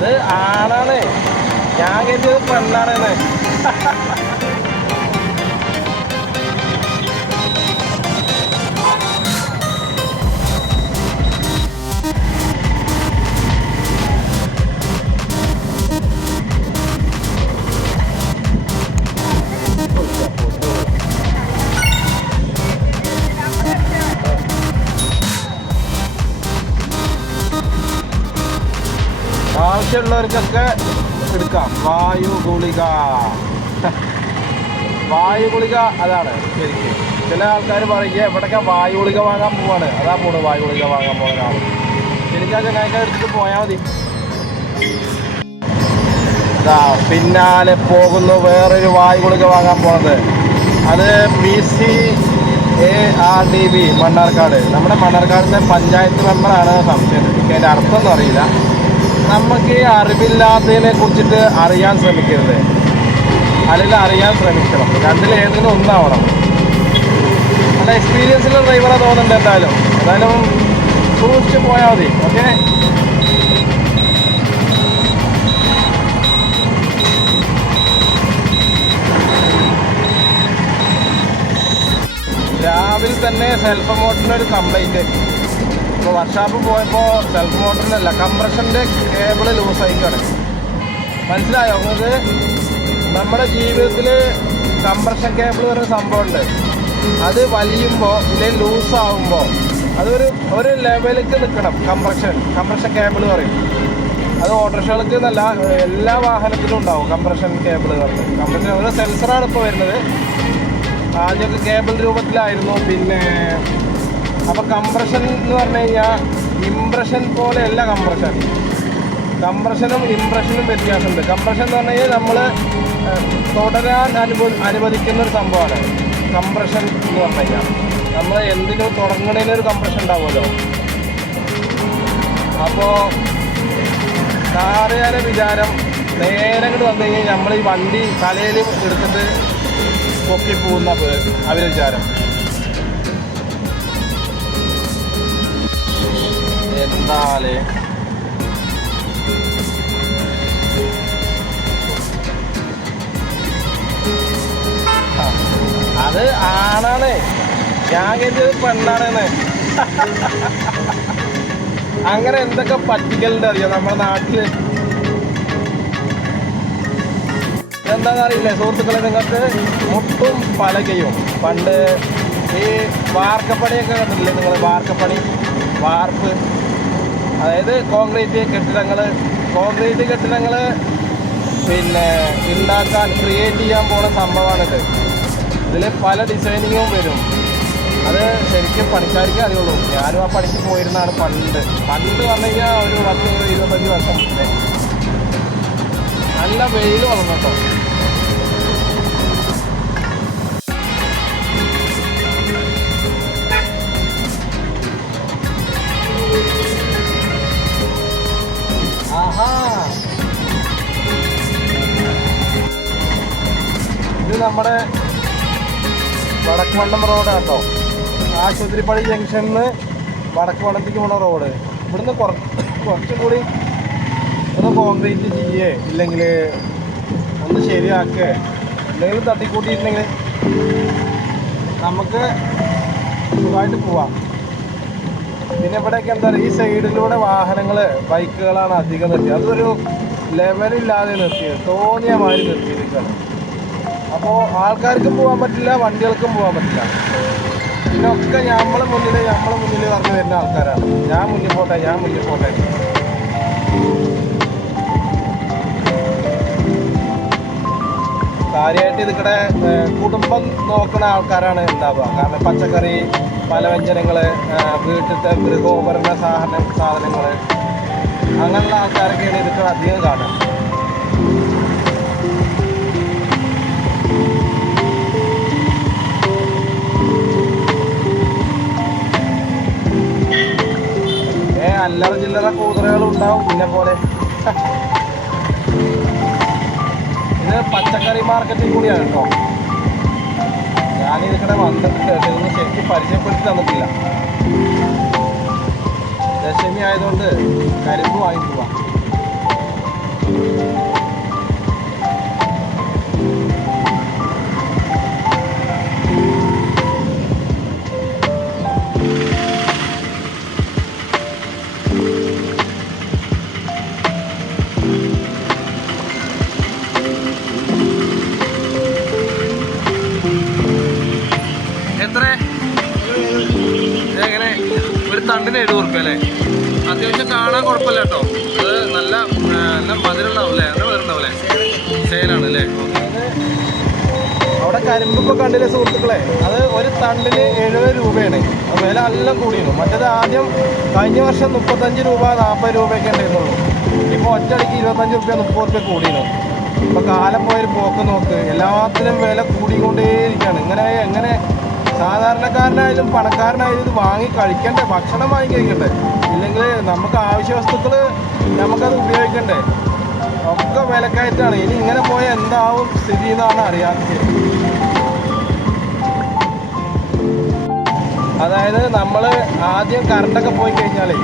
അത് ആണാണ്. ഞാൻ കരുതിയത് പെണ്ണാണെന്ന്. ആവശ്യമുള്ളവർക്കൊക്കെ എടുക്കാം. വായു ഗുളിക അതാണ് ശരിക്കും. ചില ആൾക്കാർ പറയുക ഇവിടെയൊക്കെ വായു ഗുളിക വാങ്ങാൻ പോവാണ്, അതാ പോണു വായു ഗുളിക വാങ്ങാൻ പോകുന്ന ആൾ. ശരിക്കും ആ ചങ്ങായിക്കാൻ എടുത്തിട്ട് പോയാൽ മതി. പിന്നാലെ പോകുന്നു വേറൊരു വായു ഗുളിക വാങ്ങാൻ പോണത്. അത് PCARDB മണ്ണാർക്കാട്. നമ്മുടെ മണ്ണാർക്കാടിൻ്റെ പഞ്ചായത്ത് മെമ്പറാണ് സംശയം. എനിക്ക് അതിൻ്റെ അർത്ഥമൊന്നും അറിയില്ല. നമുക്ക് ഈ അറിവില്ലാത്തതിനെ കുറിച്ചിട്ട് അറിയാൻ ശ്രമിക്കരുത്, അല്ലെങ്കിൽ അറിയാൻ ശ്രമിക്കണം. രണ്ടിലേതെങ്കിലും ഒന്നാവണം. നല്ല എക്സ്പീരിയൻസുള്ള ഡ്രൈവറെ തോന്നുന്നുണ്ട്. എന്തായാലും സൂക്ഷിച്ച് പോയാൽ മതി. ഓക്കെ. രാവിലെ തന്നെ സെൽഫ് മോട്ടറിനൊരു കംപ്ലൈൻറ്റ്. ഇപ്പോൾ വർക്ക്ഷോപ്പ് പോയപ്പോൾ സെൽഫ് മോട്ടറിനല്ല, കംപ്രഷൻ്റെ കേബിള് ലൂസായിക്കാണ്. മനസ്സിലായോ നിങ്ങൾക്ക്? നമ്മുടെ ജീവിതത്തിൽ കംപ്രഷൻ കേബിൾ പറയുന്ന സംഭവമുണ്ട്. അത് വലിയുമ്പോൾ ഇല്ലെങ്കിൽ ലൂസാകുമ്പോൾ ഒരു ലെവലിലേക്ക് നിൽക്കണം. കംപ്രഷൻ കേബിൾ പറയും. അത് ഓട്ടോറിക്ഷകൾക്ക് എന്നല്ല, എല്ലാ വാഹനത്തിലും ഉണ്ടാവും കംപ്രഷൻ കേബിൾ പറയുന്നത്. കംപ്രഷൻ ഒരു സെൻസറാണ് ഇപ്പോൾ വരുന്നത്. ആദ്യമൊക്കെ കേബിൾ രൂപത്തിലായിരുന്നു. പിന്നെ അപ്പോൾ കംപ്രഷൻ എന്ന് പറഞ്ഞു കഴിഞ്ഞാൽ ഇംപ്രഷൻ പോലെയല്ല കംപ്രഷനും ഇംപ്രഷനും വ്യത്യാസമുണ്ട്. കംപ്രഷൻ എന്ന് പറഞ്ഞു കഴിഞ്ഞാൽ നമ്മൾ തുടരാൻ അനുവദിക്കുന്ന ഒരു സംഭവമാണ് കംപ്രഷൻ എന്ന് പറഞ്ഞു കഴിഞ്ഞാൽ. നമ്മൾ എന്തിനും തുടങ്ങുന്നതിനൊരു കംപ്രഷൻ ഉണ്ടാവുമല്ലോ. അപ്പോൾ കാറുകാരെ വിചാരം നേരെ അങ്ങോട്ട് വന്നു കഴിഞ്ഞാൽ നമ്മൾ ഈ വണ്ടി തലയിൽ എടുത്തിട്ട് പൊക്കി പോകുന്ന അവരെ വിചാരം. എന്താലേ അത് ആണാണ്. ഞാൻ കരുതിയത് പെണ്ണാണെന്ന്. അങ്ങനെ എന്തൊക്കെ പറ്റിക്കലുണ്ട് അറിയാം നമ്മുടെ നാട്ടില്. എന്താണെന്നറിയില്ലേ സുഹൃത്തുക്കളെ, നിങ്ങൾക്ക് മുട്ടും പലകയും പണ്ട് ഈ വാർക്കപ്പണിയൊക്കെ കണ്ടിട്ടില്ലേ നിങ്ങൾ? വാർപ്പ്, അതായത് കോൺക്രീറ്റ് കെട്ടിടങ്ങൾ പിന്നെ ഉണ്ടാക്കാൻ ക്രിയേറ്റ് ചെയ്യാൻ പോണ സംഭവമാണിത്. ഇതിൽ പല ഡിസൈനിങ്ങും വരും. അത് ശരിക്കും പണിക്കാർക്ക് അറിയുള്ളൂ. ഞാനും ആ പണിക്ക് പോയിരുന്നതാണ് പണ്ട് പറഞ്ഞു കഴിഞ്ഞാൽ ഒരു 10-25 വർഷം മുന്നേ. നല്ല വെയിൽ വന്നു കേട്ടോ. ഇത് നമ്മുടെ വടക്കുവണ്ണം റോഡാണ് കേട്ടോ. ആശുപത്രിപ്പടി ജംഗ്ഷനിൽ നിന്ന് വടക്കുവണ്ണത്തേക്ക് പോണ റോഡ്. ഇവിടുന്ന് കുറച്ചും കൂടി ഒന്ന് കോൺക്രീറ്റ് ചെയ്യേ ഇല്ലെങ്കിൽ ഒന്ന് ശരിയാക്കുക എന്തെങ്കിലും തട്ടിക്കൂട്ടിയിട്ടുണ്ടെങ്കിൽ നമുക്ക് സുഖമായിട്ട് പോവാം. പിന്നെ ഇവിടെയൊക്കെ എന്താ പറയുക, ഈ സൈഡിലൂടെ ബൈക്കുകളാണ് അധികം നിർത്തിയത്. അതൊരു ലെവലില്ലാതെ നിർത്തിയത്, തോന്നിയ മാതിരി നിർത്തിയിരിക്കുകയാണ്. അപ്പോൾ ആൾക്കാർക്കും പോകാൻ പറ്റില്ല, വണ്ടികൾക്കും പോകാൻ പറ്റില്ല. ഇതിനൊക്കെ നമ്മളെ മുന്നിൽ പറഞ്ഞു വരുന്ന ആൾക്കാരാണ്. ഞാൻ മുന്നിൽ പോട്ടെ. കാര്യമായിട്ട് ഇതിക്കടെ കുടുംബം നോക്കുന്ന ആൾക്കാരാണ് ഉണ്ടാവുക. കാരണം പച്ചക്കറി, പലവ്യഞ്ജനങ്ങൾ, വീട്ടിലത്തെ ഗൃഹോപകരണ സാധനങ്ങൾ, അങ്ങനെയുള്ള ആൾക്കാരൊക്കെയാണ് ഇതിക്കടെ അധികം കാണുക. അല്ലറ ചില്ലറ കൂതറകളും ഉണ്ടാവും. പിന്നെ പോലെ ഇത് പച്ചക്കറി മാർക്കറ്റിൽ കൂടിയാണ് കേട്ടോ. ഞാനിതിക്കടെ വന്നിട്ട് ഇതൊന്നും ശരിക്കും പരിചയപ്പെടുത്തി തന്നിട്ടില്ല. ദശമി ആയതുകൊണ്ട് കരിമ്പ് വാങ്ങി പോവാം. തണ്ടിന് 70 റുപ്യ അല്ലേ? അത്യാവശ്യം കാണാൻ കുഴപ്പമില്ല കേട്ടോ. അത് നല്ല നല്ല മധുരമുണ്ടാവും അല്ലേ? നല്ല മധുരമുണ്ടാവും അല്ലേ? സെയിലാണ് അല്ലേ? അവിടെ കരിമ്പിപ്പോൾ കണ്ടില്ലേ സുഹൃത്തുക്കളെ, അത് ഒരു തണ്ടിന് 70 രൂപയാണ്. അത് വില എല്ലാം കൂടിയിരുന്നു. മറ്റേത് ആദ്യം കഴിഞ്ഞ വർഷം 35 രൂപ 40 രൂപയൊക്കെ ഉണ്ടായിരുന്നുള്ളൂ. ഇപ്പോൾ ഒറ്റയടിക്ക് 25 റുപ്യ 30 റുപ്യ കൂടിയിരുന്നു. ഇപ്പോൾ കാലം പോയൊരു പോക്ക് നോക്ക്, എല്ലാത്തിനും വില കൂടിക്കൊണ്ടേയിരിക്കുകയാണ്. എങ്ങനെ സാധാരണക്കാരനായാലും പണക്കാരനായാലും ഇത് വാങ്ങി കഴിക്കണ്ടേ? ഭക്ഷണം വാങ്ങി കഴിക്കണ്ടേ? ഇല്ലെങ്കിൽ നമുക്ക് ആവശ്യ വസ്തുക്കൾ നമുക്കത് ഉപയോഗിക്കണ്ടേ? ഒക്കെ വിലക്കയറ്റാണ്. ഇനി ഇങ്ങനെ പോയാൽ എന്താവും സ്ഥിതി എന്നാണ് അറിയാത്തത്. അതായത് നമ്മൾ ആദ്യം കറണ്ടൊക്കെ പോയി കഴിഞ്ഞാലേ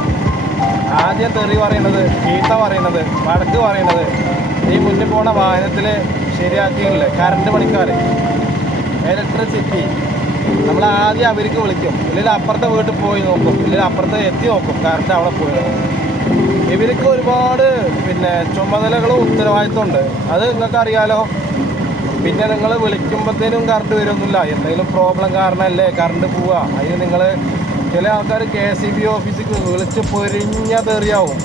ആദ്യം തെറി പറയണത്, ചീത്ത പറയണത്, വടക്ക് പറയണത് ഈ മുന്നിൽ പോണ വാഹനത്തിൽ ശരിയാക്കിയില്ലേ കറണ്ട് പണിക്കാർ, ഇലക്ട്രിസിറ്റി. നമ്മൾ ആദ്യം അവർക്ക് വിളിക്കും, ഇല്ലെങ്കിൽ അപ്പുറത്തെ വീട്ടിൽ പോയി നോക്കും, ഇല്ലെങ്കിൽ അപ്പുറത്ത് എത്തി നോക്കും കറണ്ട് അവിടെ പോയി നോക്കും. ഇവർക്ക് ഒരുപാട് ചുമതലകളും ഉത്തരവാദിത്വമുണ്ട്. അത് നിങ്ങൾക്ക് അറിയാലോ. പിന്നെ നിങ്ങൾ വിളിക്കുമ്പോഴത്തേനും കറണ്ട് വരുമൊന്നുമില്ല, എന്തെങ്കിലും പ്രോബ്ലം കാരണമല്ലേ കറണ്ട് പോവുക. അതിന് നിങ്ങൾ ചില ആൾക്കാർ KSEB ഓഫീസിൽ വിളിച്ച് പൊരിഞ്ഞ തെറിയാവും.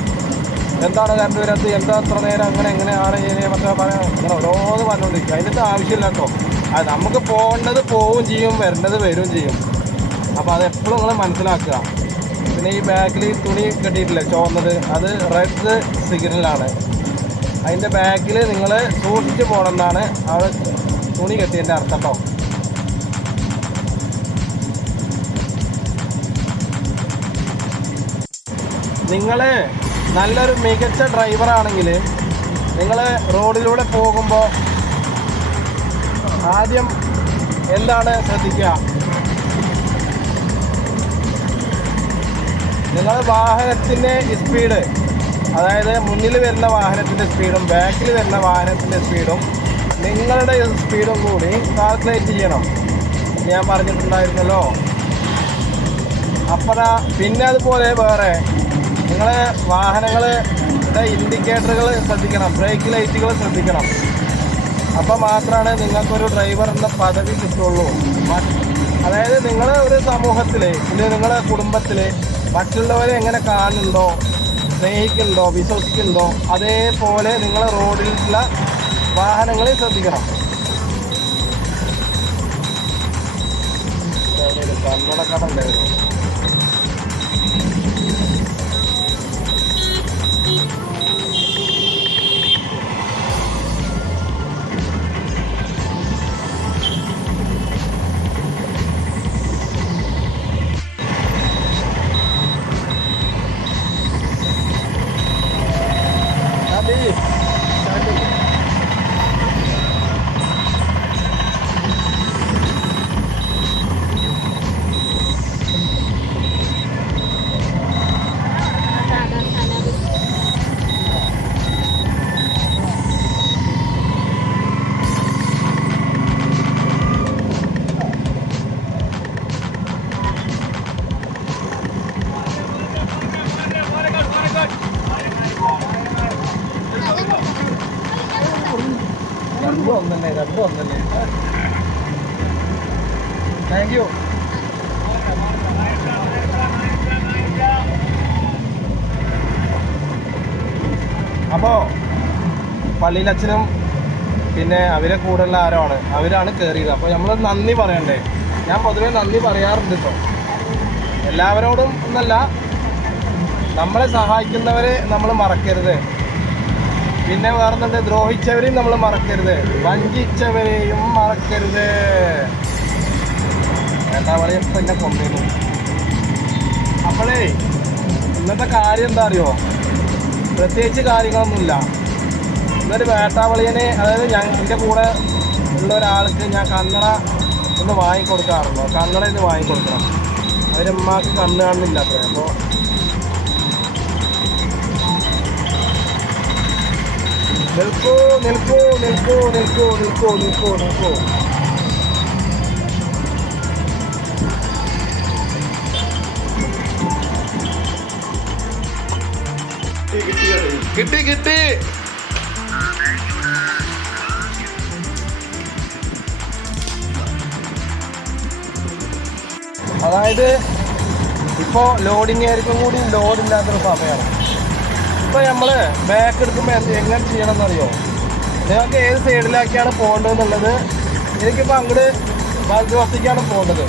എന്താണ് കറണ്ട് വരാത്തത്, എന്താ അത്ര നേരം, എങ്ങനെയാണ് എന്നൊക്കെ പറയാം. അങ്ങനെ ഓരോന്ന് പറഞ്ഞുകൊണ്ടിരിക്കും. അതിൻ്റെ ആവശ്യമില്ല കേട്ടോ. അത് നമുക്ക് പോകേണ്ടത് പോവുകയും ചെയ്യും, വരേണ്ടത് വരികയും ചെയ്യും. അപ്പോൾ അതെപ്പോഴും നിങ്ങൾ മനസ്സിലാക്കുക. പിന്നെ ഈ ബാക്കിൽ തുണി കെട്ടിയിട്ടില്ലേ ചുവന്നത്, അത് റെഡ് സിഗ്നലാണ്. അതിൻ്റെ ബാക്കിൽ നിങ്ങൾ സൂക്ഷിച്ച് പോകണമെന്നാണ് അവിടെ തുണി കെട്ടിയതിൻ്റെ അർത്ഥം കേട്ടോ. നിങ്ങൾ നല്ലൊരു മികച്ച ഡ്രൈവറാണെങ്കിൽ നിങ്ങൾ റോഡിലൂടെ പോകുമ്പോൾ ആദ്യം എന്താണ് ശ്രദ്ധിക്കുക? നിങ്ങൾ വാഹനത്തിൻ്റെ സ്പീഡ്, അതായത് മുന്നിൽ വരുന്ന വാഹനത്തിൻ്റെ സ്പീഡും ബാക്കിൽ വരുന്ന വാഹനത്തിൻ്റെ സ്പീഡും നിങ്ങളുടെ സ്പീഡും കൂടി കാൽക്കുലേറ്റ് ചെയ്യണം. ഞാൻ പറഞ്ഞിട്ടുണ്ടായിരുന്നല്ലോ. അപ്പോൾ പിന്നെ അതുപോലെ വേറെ നിങ്ങളെ വാഹനങ്ങളുടെ ഇൻഡിക്കേറ്ററുകൾ ശ്രദ്ധിക്കണം, ബ്രേക്ക് ലൈറ്റുകൾ ശ്രദ്ധിക്കണം. അപ്പോൾ മാത്രമാണ് നിങ്ങൾക്കൊരു ഡ്രൈവർ എന്ന പദവി കിട്ടുള്ളൂ. അതായത് നിങ്ങൾ ഒരു സമൂഹത്തിൽ, അല്ലെങ്കിൽ നിങ്ങളുടെ കുടുംബത്തിൽ മറ്റുള്ളവരെ എങ്ങനെ കാണുന്നുണ്ടോ, സ്നേഹിക്കുന്നുണ്ടോ, വിശ്വസിക്കുന്നുണ്ടോ, അതേപോലെ നിങ്ങൾ റോഡിലുള്ള വാഹനങ്ങളിൽ ശ്രദ്ധിക്കണം. കന്നടക്കട ഉണ്ടായിരുന്നു. രണ്ടും ഒന്നല്ലേ. Thank you. അപ്പോൾ പള്ളിയിലച്ഛനും പിന്നെ അവരെ കൂടെയുള്ള ആരാണ്, അവരാണ് കയറിയത്. അപ്പോൾ നമ്മൾ നന്ദി പറയണ്ടേ? ഞാൻ പൊതുവെ നന്ദി പറയാറുണ്ട് കേട്ടോ. എല്ലാവരോടും എന്നല്ല, നമ്മളെ സഹായിക്കുന്നവരെ നമ്മൾ മറക്കരുത്. പിന്നെ വേറെന്നുണ്ട്, ദ്രോഹിച്ചവരെയും നമ്മൾ മറക്കരുത്, വഞ്ചിച്ചവരെയും മറക്കരുത്. വേണ്ടാവളയും ഇപ്പം എന്നെ കൊണ്ടുവന്നു. അപ്പോഴേ ഇന്നത്തെ കാര്യം എന്താ അറിയോ? പ്രത്യേകിച്ച് കാര്യങ്ങളൊന്നുമില്ല. ഇന്നൊരു വേട്ടാവളിയനെ, അതായത് എൻ്റെ കൂടെ ഉള്ള ഒരാൾക്ക് ഞാൻ കന്നഡ ഒന്ന് വാങ്ങിക്കൊടുക്കാറുണ്ടോ, കന്നഡ ഒന്ന് വാങ്ങിക്കൊടുക്കണം. അവരമ്മക്ക് കണ്ണ് കാണുന്നില്ല അത്രേ. അപ്പോൾ നിൽക്കൂ നിൽക്കൂ നിൽക്കൂ നിൽക്കൂ നിൽക്കൂ നിൽക്കൂ നിൽക്കൂ. കിട്ടി കിട്ടി. അതായത് ഇപ്പോൾ ലോഡിങ് ആയിരിക്കും കൂടി ലോഡില്ലാത്തൊരു സമയമാണ്. ഇപ്പോൾ നമ്മൾ ബാക്ക് എടുക്കുമ്പോൾ എങ്ങനെ ചെയ്യണം എന്നറിയോ? നിങ്ങൾക്ക് ഏത് സൈഡിലാക്കിയാണ് പോകേണ്ടതെന്നുള്ളത്. എനിക്കിപ്പോൾ അങ്ങോട്ട് വലതുവശത്തേക്കാണ് പോകേണ്ടത്.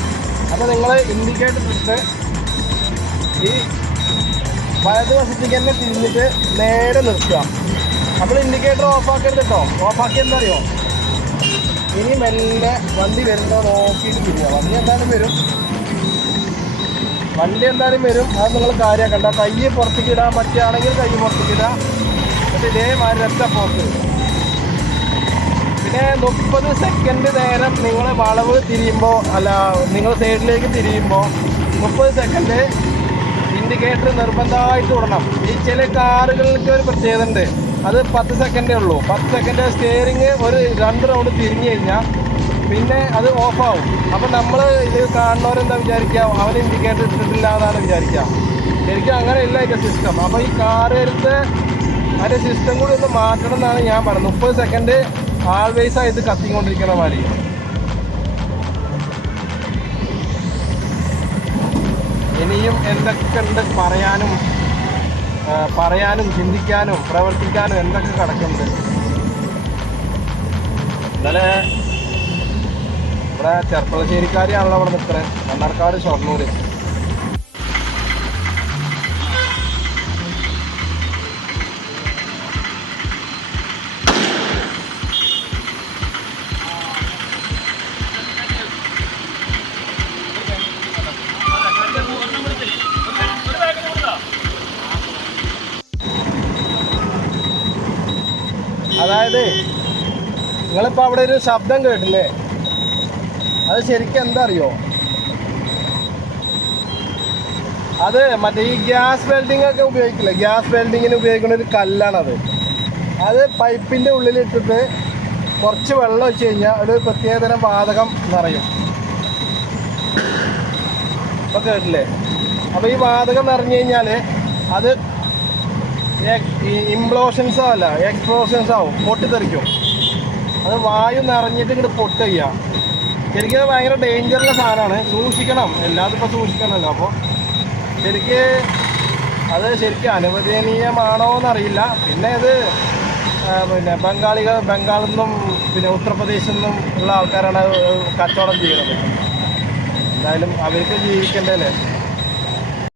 അപ്പോൾ നിങ്ങൾ ഇൻഡിക്കേറ്റർ ഇട്ട് ഈ വലതുവശത്തേക്ക് തന്നെ തിരിഞ്ഞിട്ട് നേരെ നിർത്തുക. നമ്മൾ ഇൻഡിക്കേറ്റർ ഓഫാക്കരുത് കേട്ടോ. ഓഫാക്കി എന്തറിയോ? ഇനി മെല്ലെ വണ്ടി വരുന്നോ നോക്കിയിട്ട് തിരിയുക. വണ്ടി എന്തായാലും വരും, അത് നിങ്ങൾ കാര്യമാക്കണ്ട. കൈ പുറത്തേക്ക് ഇടാൻ പറ്റുകയാണെങ്കിൽ കൈ പുറത്തേക്ക് ഇടാം. എന്നിട്ട് ഇതേമാതിരി ഒറ്റ പോക്ക്. പിന്നെ 30 സെക്കൻഡ് നേരം നിങ്ങൾ വളവ് തിരിയുമ്പോൾ, അല്ല നിങ്ങൾ സൈഡിലേക്ക് തിരിയുമ്പോൾ 30 സെക്കൻഡ് ഇൻഡിക്കേറ്റർ നിർബന്ധമായിട്ട് വിടണം. ഈ ചില കാറുകൾക്ക് ഒരു പ്രത്യേകത ഉണ്ട്. അത് 10 സെക്കൻഡേ ഉള്ളൂ. 10 സെക്കൻഡ് സ്റ്റിയറിങ് ഒരു 2 റൗണ്ട് തിരിഞ്ഞു കഴിഞ്ഞാൽ പിന്നെ അത് ഓഫാവും. അപ്പം നമ്മൾ ഇത് കാണുന്നവരെന്താ വിചാരിക്കുക? അവൻ ഇൻഡിക്കേറ്റർ ഇട്ടിട്ടില്ല എന്നാണ് വിചാരിക്കുക. ശരിക്കും അങ്ങനെയല്ല ഇതിൻ്റെ സിസ്റ്റം. അപ്പോൾ ഈ കാറുകാർക്ക് അതിൻ്റെ സിസ്റ്റം കൂടി ഒന്ന് മാറ്റണം എന്നാണ് ഞാൻ പറയുന്നത്. 30 സെക്കൻഡ് ആൾവേസ് ആയിട്ട് കത്തിക്കൊണ്ടിരിക്കണ മാതിരി. ഇനിയും എന്തൊക്കെ ഉണ്ട് പറയാനും ചിന്തിക്കാനും പ്രവർത്തിക്കാനും എന്തൊക്കെ കിടക്കുന്നുണ്ട്. ഇന്നലെ ഇവിടെ ചെർപ്പളശ്ശേരിക്കാരിയാണല്ലോ അവിടെ നിൽക്കുന്നത്. മണ്ണാർക്കാട്, ഷൊർണൂർ. അതായത് നിങ്ങളിപ്പോൾ അവിടെ ഒരു ശബ്ദം കേട്ടില്ലേ? അത് ശരിക്കും എന്താ അറിയോ? അത് മറ്റേ ഈ ഗ്യാസ് വെൽഡിംഗ് ഒക്കെ ഉപയോഗിക്കില്ലേ? ഗ്യാസ് വെൽഡിങ്ങിന് ഉപയോഗിക്കുന്ന ഒരു കല്ലാണത്. അത് പൈപ്പിൻ്റെ ഉള്ളിലിട്ടിട്ട് കുറച്ച് വെള്ളം ഒഴിച്ച് കഴിഞ്ഞാൽ ഒരു പ്രത്യേകതരം വാതകം നിറയും. ഇപ്പോൾ കേട്ടില്ലേ? അപ്പോൾ ഈ വാതകം നിറഞ്ഞു കഴിഞ്ഞാൽ അത് ഇംപ്ലോഷൻസോ അല്ല എക്സ്പ്ലോഷൻസ് ആവും, പൊട്ടിത്തെറിക്കും. അത് വായു നിറഞ്ഞിട്ട് ഇങ്ങോട്ട് പൊട്ടുക. ശരിക്കും അത് ഭയങ്കര ഡേഞ്ചറുള്ള സാധനമാണ്. സൂക്ഷിക്കണം, എല്ലാതും ഇപ്പോൾ സൂക്ഷിക്കണമല്ലോ. അപ്പോൾ അത് ശരിക്കും അനുവദനീയമാണോ എന്നറിയില്ല. പിന്നെ ഇത് ബംഗാളിൽ നിന്നും പിന്നെ ഉത്തർപ്രദേശിൽ നിന്നും ഉള്ള ആൾക്കാരാണ് കച്ചവടം ചെയ്യുന്നത്. എന്തായാലും അവർക്ക് ജീവിക്കേണ്ടതല്ലേ.